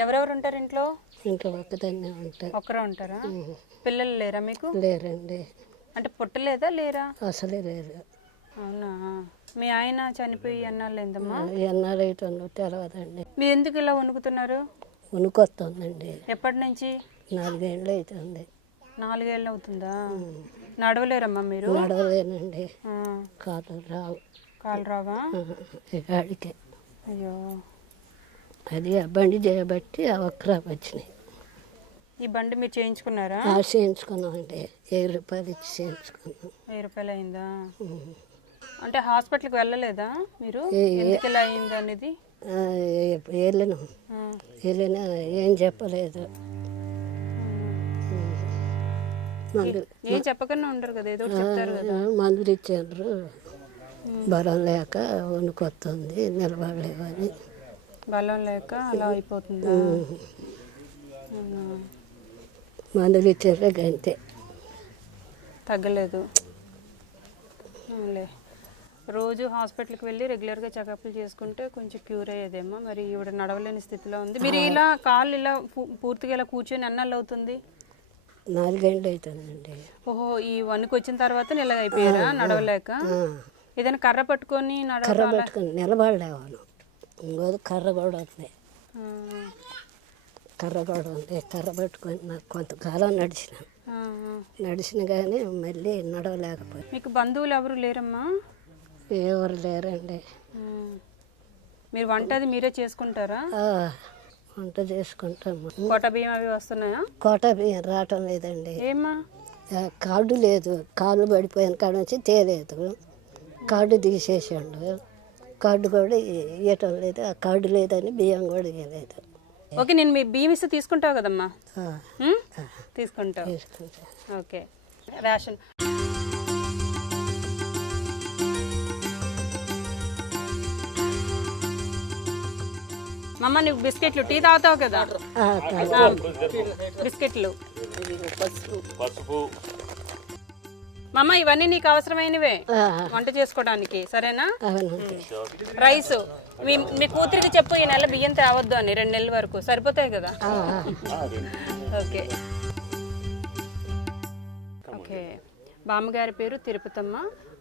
ఎవరెవరు ఉంటారు ఇంట్లో? ఇంకా ఒక్కదాన్నే ఉంటారు. ఒక్కరే ఉంటారా? పిల్లలు లేరా మీకు? లేరండి. అంటే పుట్టలేదా లేరా? అసలే లేరు. అవునా? మీ ఆయన చనిపోయి ఎన్నాళ్ళు అయిందమ్మా? ఎన్నాళ్ళు అవుతుందో తెలియదండి. మీరు ఎందుకు ఇలా వణుకుతున్నారు? వణుకొస్తుందండి. ఎప్పటి నుంచి? 4 ఏళ్ళు అవుతుంది. 4 ఏళ్ళు అవుతుందా? నడవలేరమ్మా మీరు? నడవలేనండి. కాళ్ళు రావు. కాలు రావా? గాడికే. అయ్యో, అది ఆ బండి చేయబట్టి ఆ వక్రాలు వచ్చినాయి. ఈ బండి మీరు చేయించుకున్నారా? చేయించుకున్నామండి. 1000 రూపాయలు ఇచ్చి చేయించుకున్నాం. 1000 రూపాయలు అయిందా? అంటే హాస్పిటల్కి వెళ్ళలేదా మీరు? ఎందుకు ఇలా అయింది అనేది? వెళ్ళినా ఏం చెప్పలేదు. ఏం చెప్పకుండా ఉండరు కదా, ఏదో చెప్తారు కదా. మందులు ఇచ్చారు. బలం లేక వణుకొస్తుంది, నిలబడలేవని. బలం లేక అలా అయిపోతుందా? మందులు ఇచ్చారు అంతే, తగ్గలేదు. రోజు హాస్పిటల్కి వెళ్ళి రెగ్యులర్గా చెకప్లు చేసుకుంటే కొంచెం క్యూర్ అయ్యేదేమో. మరి ఈవిడ నడవలేని స్థితిలో ఉంది. మీరు ఇలా కాళ్ళు ఇలా పూర్తిగా ఇలా కూర్చొని ఎన్నాళ్ళు అవుతుంది? 4 ఏళ్ళు అవుతుందండి. ఓహో, ఈ వణుకు వచ్చిన తర్వాత ఇలా అయిపోయారా నడవలేక? ఏదైనా కర్ర పట్టుకొని కర్ర పట్టుకొని నిలబడలేవాను. ఇంకోది కర్ర కూడా ఉంది. కర్ర కూడా ఉంది. కర్ర పట్టుకొని నాకు కొంతకాలం నడిచిన కానీ మళ్ళీ నడవలేకపోయి. మీకు బంధువులు ఎవరు లేరమ్మా? ఎవరు లేరండి. మీరు వంట అది మీరే చేసుకుంటారా? వంట చేసుకుంటాము. కోట బియ్యం అవి వస్తున్నాయా? కోట బియ్యం రావటం లేదండి. ఏమ్మా? కార్డు లేదు. కాళ్ళు పడిపోయిన కాడ నుంచి తేలేదు. కార్డు తీసేసాడు. కార్డు కూడా ఇవ్వటం లేదు. ఆ కార్డు లేదని బియ్యం కూడా ఇవ్వలేదు. ఓకే, నేను మీ బియ్యం ఇస్తే తీసుకుంటావు కదమ్మా? తీసుకుంటావు. Okay, ration. మమ్మ నువ్వు బిస్కెట్లు టీ తాగుతావు కదా, బిస్కెట్లు. మమ్మ ఇవన్నీ నీకు అవసరమైనవే వంట చేసుకోవడానికి, సరేనా? రైస్ మీ కూతురికి చెప్పు ఈ నెల బియ్యం తేవద్దు అని, 2 నెలల వరకు సరిపోతాయి కదా. Okay okay. బామ్మగారి పేరు తిరుపతమ్మ,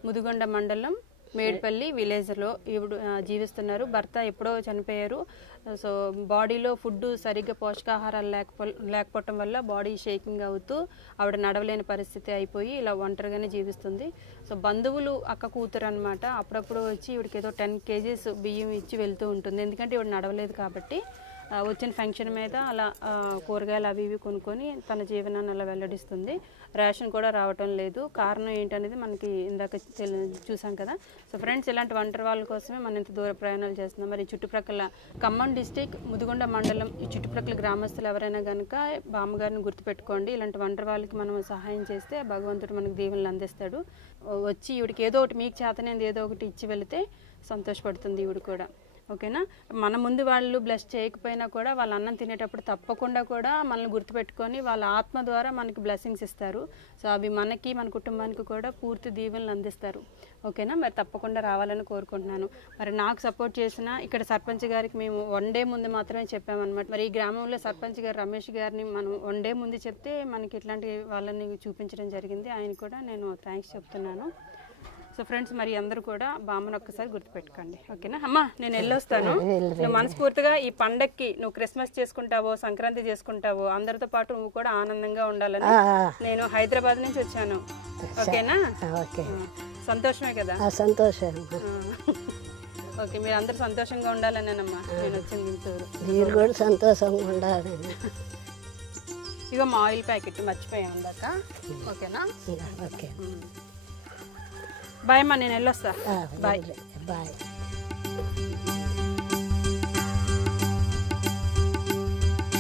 ముదిగొండ మండలం, మేడ్పల్లి విలేజ్లో ఈవిడ జీవిస్తున్నారు. భర్త ఎప్పుడో చనిపోయారు. సో బాడీలో ఫుడ్ సరిగ్గా పోషకాహారాలు లేకపోవటం వల్ల బాడీ షేకింగ్ అవుతూ ఆవిడ నడవలేని పరిస్థితి అయిపోయి ఇలా ఒంటరిగానే జీవిస్తుంది. సో బంధువులు అక్క కూతురు అనమాట, అప్పుడప్పుడు వచ్చి ఈవిడికి ఏదో 10 kgs బియ్యం ఇచ్చి వెళ్తూ ఉంటుంది. ఎందుకంటే ఈవిడ నడవలేదు కాబట్టి. వచ్చిన ఫంక్షన్ మీద అలా కూరగాయలు అవి ఇవి కొనుక్కొని తన జీవనాన్ని అలా వెల్లడిస్తుంది. రేషన్ కూడా రావటం లేదు. కారణం ఏంటనేది మనకి ఇందాక చూసాం కదా. సో ఫ్రెండ్స్, ఇలాంటి ఒంటరి వాళ్ళ కోసమే మనం ఇంత దూర ప్రయాణాలు చేస్తున్నాం. మరి చుట్టుప్రక్కల ఖమ్మం డిస్టిక్, ముదిగొండ మండలం, ఈ చుట్టుప్రక్కల గ్రామస్తులు ఎవరైనా కనుక బామ్మగారిని గుర్తుపెట్టుకోండి. ఇలాంటి ఒంటరి వాళ్ళకి మనం సహాయం చేస్తే భగవంతుడు మనకు దీవెనలు అందిస్తాడు. వచ్చి ఈవిడికి ఏదో ఒకటి, మీకు చేతనేది ఏదో ఒకటి ఇచ్చి వెళితే సంతోషపడుతుంది ఈవిడ కూడా. ఓకేనా? మన ముందు వాళ్ళు బ్లెస్ చేయకపోయినా కూడా వాళ్ళ అన్నం తినేటప్పుడు తప్పకుండా కూడా మనల్ని గుర్తుపెట్టుకొని వాళ్ళ ఆత్మ ద్వారా మనకి బ్లెస్సింగ్స్ ఇస్తారు. సో అవి మనకి, మన కుటుంబానికి కూడా పూర్తి దీవెనలు అందిస్తారు. ఓకేనా? మరి తప్పకుండా రావాలని కోరుకుంటున్నాను. మరి నాకు సపోర్ట్ చేసిన ఇక్కడ సర్పంచ్ గారికి మేము 1 day ముందు మాత్రమే చెప్పామన్నమాట. మరి ఈ గ్రామంలో సర్పంచ్ గారు రమేష్ గారిని మనం 1 day ముందు చెప్తే మనకి ఇట్లాంటి వాళ్ళని చూపించడం జరిగింది. ఆయన కూడా నేను థ్యాంక్స్ చెప్తున్నాను. సో ఫ్రెండ్స్, మరి అందరూ కూడా బామ్మను ఒక్కసారి గుర్తుపెట్టుకోండి. ఓకేనా అమ్మా? నేను వెళ్ళొస్తాను. నువ్వు మనస్ఫూర్తిగా ఈ పండక్కి నువ్వు క్రిస్మస్ చేసుకుంటావో, సంక్రాంతి చేసుకుంటావో, అందరితో పాటు నువ్వు కూడా ఆనందంగా ఉండాలని. నేను హైదరాబాద్ నుంచి వచ్చాను. ఓకేనా? సంతోషమే కదా? సంతోషం. ఓకే, మీరు అందరూ సంతోషంగా ఉండాలనేనమ్మా నేను వచ్చింది గుంటూరు. మీరు కూడా సంతోషంగా ఉండాలి. ఇక మా ఆయిల్ ప్యాకెట్ మర్చిపోయాం ఇందాక. ఓకేనా? ఓకే, బాయ్ అమ్మా, నేను వెళ్ళొస్తా. Bye bye.